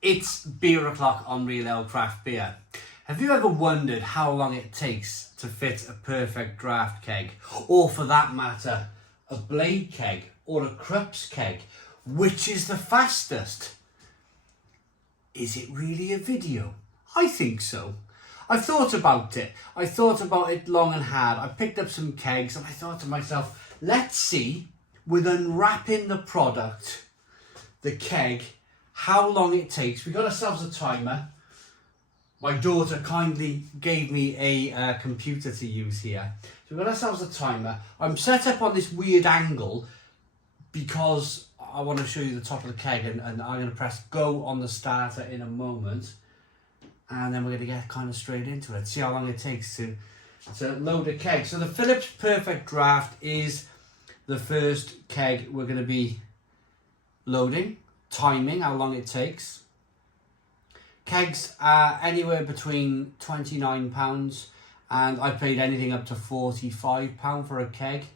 It's beer o'clock on Real Ale Craft Beer. Have you ever wondered how long it takes to fit a perfect draft keg? Or for that matter, a blade keg or a Krups keg? Which is the fastest? Is it really a video? I think so. I've thought about it. I thought about it long and hard. I picked up some kegs and I thought to myself, let's see, with unwrapping the product, the keg, how long it takes. We got ourselves a timer. My daughter kindly gave me a computer to use here. So we got ourselves a timer. I'm set up on this weird angle because I want to show you the top of the keg, and I'm going to press go on the starter in a moment. And then we're going to get kind of straight into it. See how long it takes to load a keg. So the Philips Perfect Draft is the first keg we're going to be loading. Timing, how long it takes. Kegs are anywhere between £29 and I paid anything up to £45 for a keg,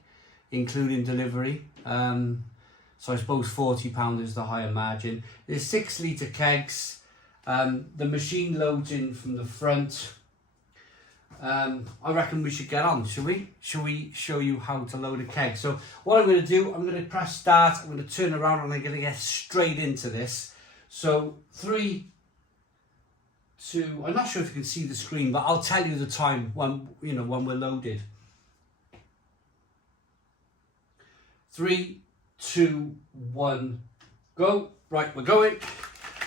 including delivery. So I suppose £40 is the higher margin. There's 6 litre kegs. The machine loads in from the front. I reckon we should get on, shall we? Shall we show you how to load a keg? So what I'm going to do, I'm going to press start, I'm going to turn around and I'm going to get straight into this. So 3, 2, I'm not sure if you can see the screen, but I'll tell you the time when we're loaded. 3, 2, 1, go. Right, we're going.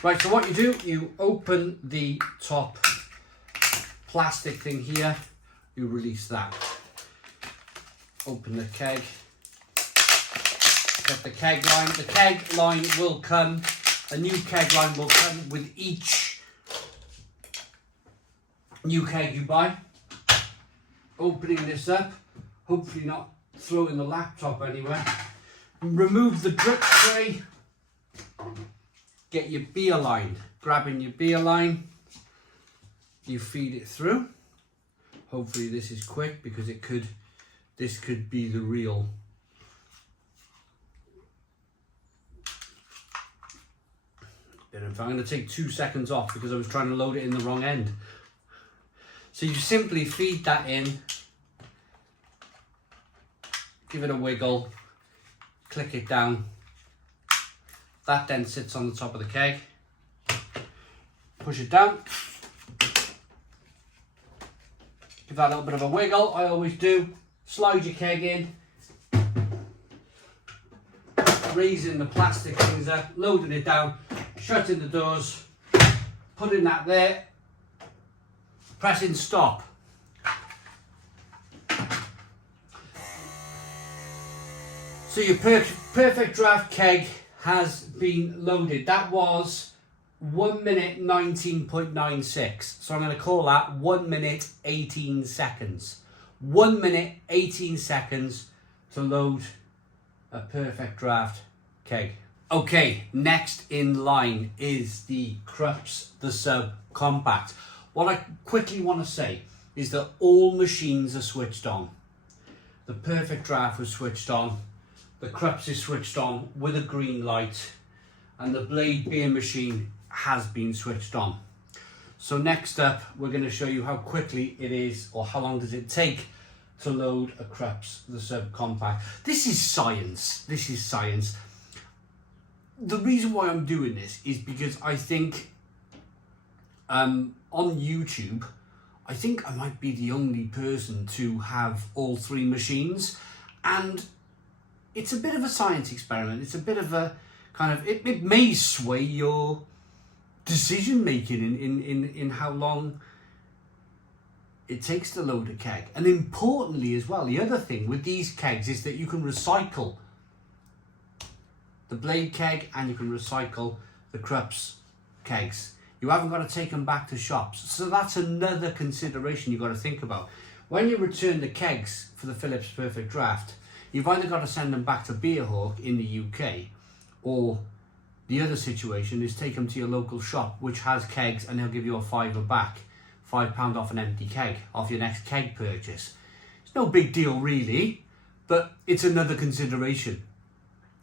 Right, so what you do, you open the top plastic thing here, you release that. Open the keg, get the keg line. The keg line will come, a new keg line will come with each new keg you buy. Opening this up, hopefully not throwing the laptop anywhere. Remove the drip tray, get your beer line, grabbing your beer line. You feed it through. Hopefully this is quick because this could be the real. I'm going to take 2 seconds off because I was trying to load it in the wrong end. So you simply feed that in, give it a wiggle, click it down. That then sits on the top of the keg. Push it down. Give that a little bit of a wiggle, I always do. Slide your keg in. Raising the plastic things up, loading it down, shutting the doors, putting that there, pressing stop. So your perfect draft keg has been loaded. That was 1 minute 19.96. So I'm going to call that 1 minute 18 seconds. 1 minute 18 seconds to load a perfect draft keg. Okay, next in line is the Krups Sub Compact. What I quickly want to say is that all machines are switched on. The perfect draft was switched on. The Krups is switched on with a green light, and the blade beer machine has been switched on. So next up, we're going to show you how quickly it is, or how long does it take to load a Krups Sub Compact. This is science. This is science. The reason why I'm doing this is because I think on YouTube, I think I might be the only person to have all 3 machines, and it's a bit of a science experiment. It's a bit of a kind of, it may sway your decision making in how long it takes to load a keg. And importantly as well, the other thing with these kegs is that you can recycle the blade keg and you can recycle the Krups kegs. You haven't got to take them back to shops. So that's another consideration you've got to think about. When you return the kegs for the Philips Perfect Draft, you've either got to send them back to Beerhawk in the UK, or the other situation is take them to your local shop which has kegs and they'll give you a £5 back, £5 off an empty keg, off your next keg purchase. It's no big deal really, but it's another consideration.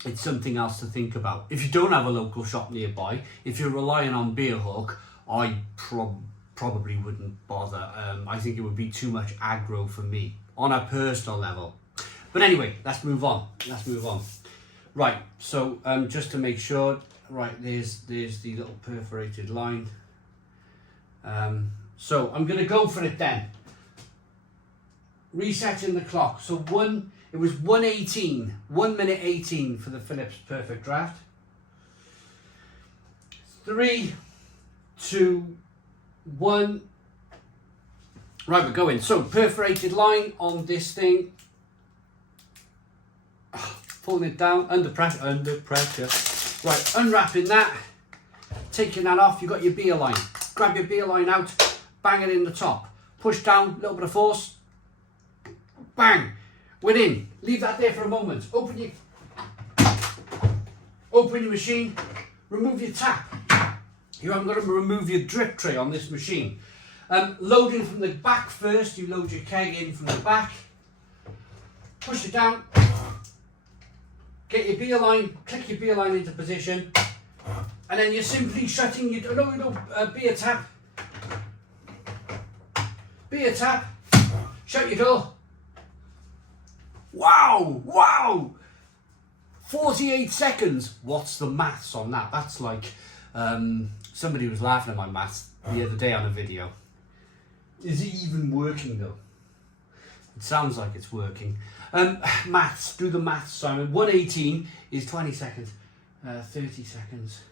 it's something else to think about. If you don't have a local shop nearby, if you're relying on Beer Hook, I probably wouldn't bother. I think it would be too much aggro for me on a personal level. But anyway, let's move on. Right, so just to make sure, right, there's the little perforated line. So I'm going to go for it then. Resetting the clock. So it was 1:18, 1 minute 18 for the Philips Perfect Draft. 3, 2, 1. Right, we're going. So perforated line on this thing. Pulling it down, under pressure. Right, unwrapping that, taking that off. You've got your beer line. Grab your beer line out, bang it in the top. Push down, a little bit of force. Bang, we're in. Leave that there for a moment. Open your machine, remove your tap. You haven't got to remove your drip tray on this machine. Loading from the back first, you load your keg in from the back. Push it down. Get your beer line, click your beer line into position, and then you're simply shutting your beer tap. Beer tap, shut your door. Wow! 48 seconds. What's the maths on that? That's like, somebody was laughing at my maths the other day on a video. Is it even working though? It sounds like it's working. Maths, do the maths, Simon. 1:18 is 20 seconds. 30 seconds.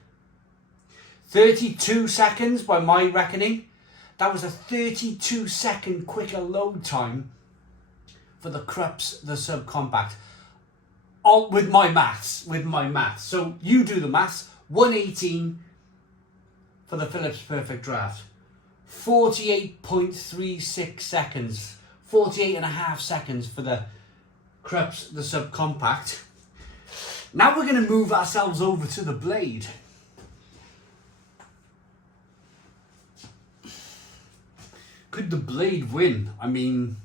32 seconds by my reckoning. That was a 32-second quicker load time for the Krups, the subcompact. All with my maths. So you do the maths. 1:18 for the Philips Perfect Draft. 48.36 seconds. 48.5 seconds for the Krups, the subcompact. Now we're going to move ourselves over to the blade. Could the blade win? I mean,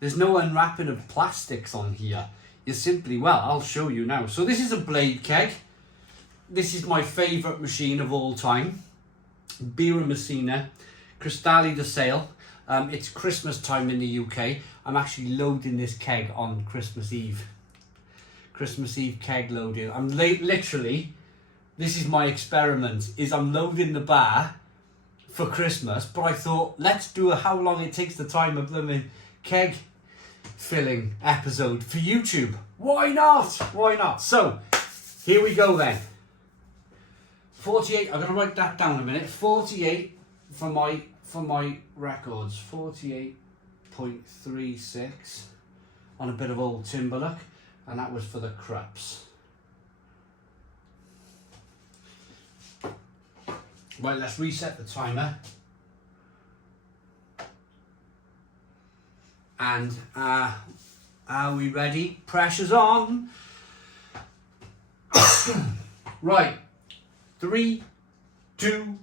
there's no unwrapping of plastics on here. You simply, well, I'll show you now. So this is a blade keg. This is my favourite machine of all time. Birra Messina, Cristalli de Sale. It's Christmas time in the UK. I'm actually loading this keg on Christmas Eve. Christmas Eve keg loading. I'm literally, this is my experiment, is I'm loading the bar for Christmas, but I thought, let's do a how long it takes the time of blooming keg filling episode for YouTube. Why not? So, here we go then. 48, I'm going to write that down a minute. 48 for my records. 48.36 on a bit of old Timberlock, and that was for the Krups. Right, let's reset the timer. And are we ready? Pressure's on. Right, 3, 2,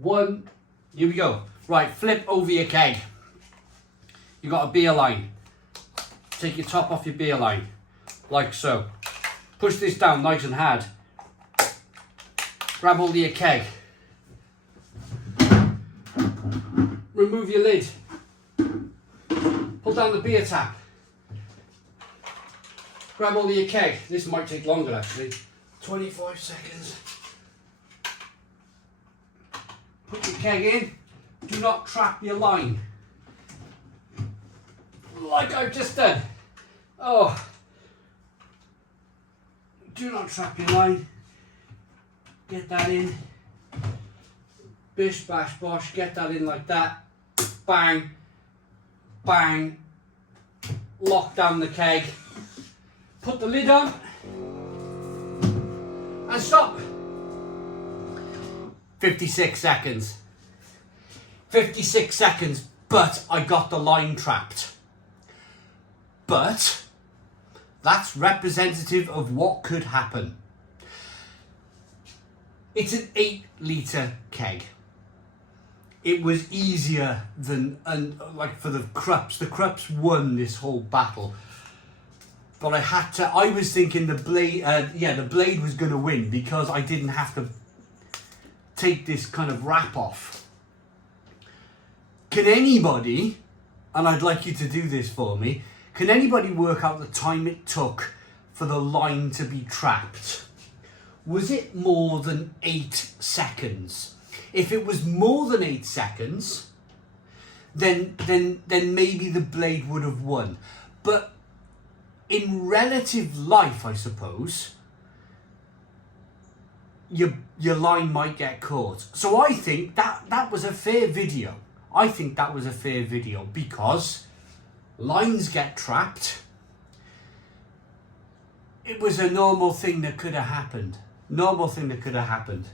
1, here we go. Right, flip over your keg. You got a beer line. Take your top off your beer line, like so. Push this down nice and hard. Grab hold of your keg. Remove your lid. Pull down the beer tap. Grab hold of your keg. This might take longer actually. 25 seconds. Put your keg in. Do not trap your line. Like I've just done. Oh. Do not trap your line. Get that in. Bish, bash, bosh. Get that in like that. Bang. Bang. Lock down the keg. Put the lid on. And stop. 56 seconds. 56 seconds, but I got the line trapped. But that's representative of what could happen. It's an 8-litre keg. It was easier than, like for the Krups. The Krups won this whole battle. but I was thinking the blade was going to win because I didn't have to take this kind of wrap off. Can anybody, and I'd like you to do this for me, can anybody work out the time it took for the line to be trapped? Was it more than 8 seconds? If it was more than 8 seconds, then maybe the blade would have won. But in relative life, I suppose, your line might get caught. So I think that was a fair video. I think that was a fair video because lines get trapped. It was a normal thing that could have happened. Normal thing that could have happened.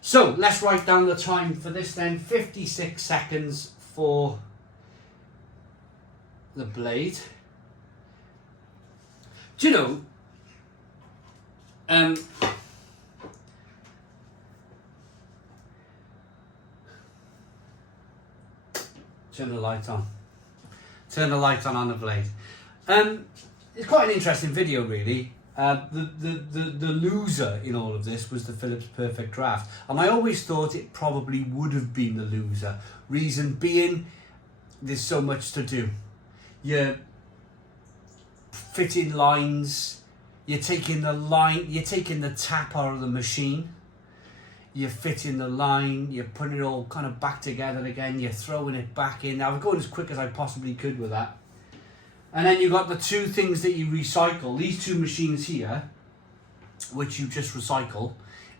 So let's write down the time for this then. 56 seconds for the blade. Do you know, turn the light on. Turn the light on the blade. It's quite an interesting video, really. The loser in all of this was the Philips Perfect Draft, and I always thought it probably would have been the loser. Reason being, there's so much to do. You're fitting lines. You're taking the tap out of the machine. You're fitting the line, you're putting it all kind of back together again, you're throwing it back in. Now, I've gone as quick as I possibly could with that. And then you've got the two things that you recycle. These two machines here, which you just recycle,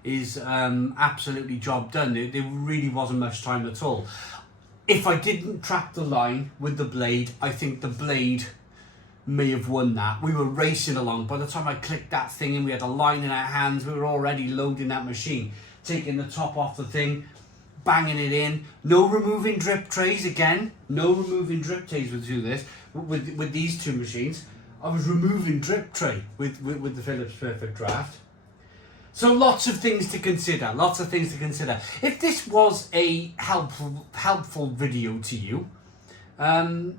is absolutely job done. There really wasn't much time at all. If I didn't trap the line with the blade, I think the blade may have won that. We were racing along. By the time I clicked that thing and we had a line in our hands, we were already loading that machine. Taking the top off the thing, banging it in. No removing drip trays again. No removing drip trays would do this. With these two machines, I was removing drip tray with the Philips Perfect Draft. So lots of things to consider. Lots of things to consider. If this was a helpful video to you, then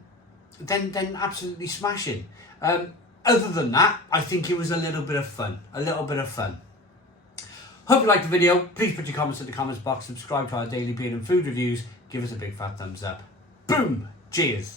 absolutely smashing. Other than that, I think it was a little bit of fun. Hope you liked the video. Please put your comments in the comments box. Subscribe to our daily beer and food reviews. Give us a big fat thumbs up. Boom! Cheers!